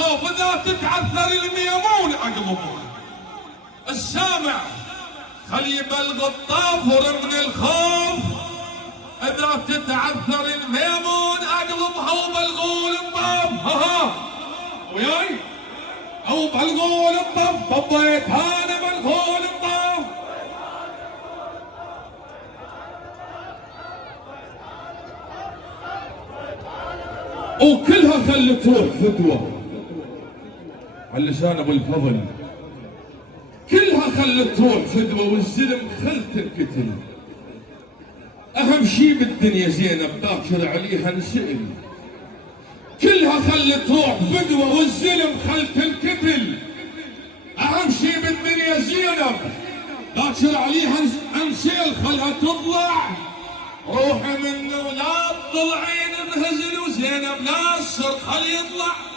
الخوف إذا تتعثر الميمون أقلبها. السامع خلي يبلغ الطافر من الخوف، إذا تتعثر الميمون أقلبها وبلغوا الطاف. ها وياي أو بلغوا الطاف، طبيت أنا بلغوا الطاف. وكلها خلي تروح فتوى على لسان ابو الفضل، كلها خلي تروح فدوى والزلم خل تنقتل. اهم شي بالدنيا زينب باكر عليها نسأل، كلها خلي تروح فدوى والزلم خل تنقتل. اهم شي بالدنيا زينب باكر عليها نسأل، خلها تطلع روحي منه ولا تطلعين انهزل، وزينب لا السر خل يطلع.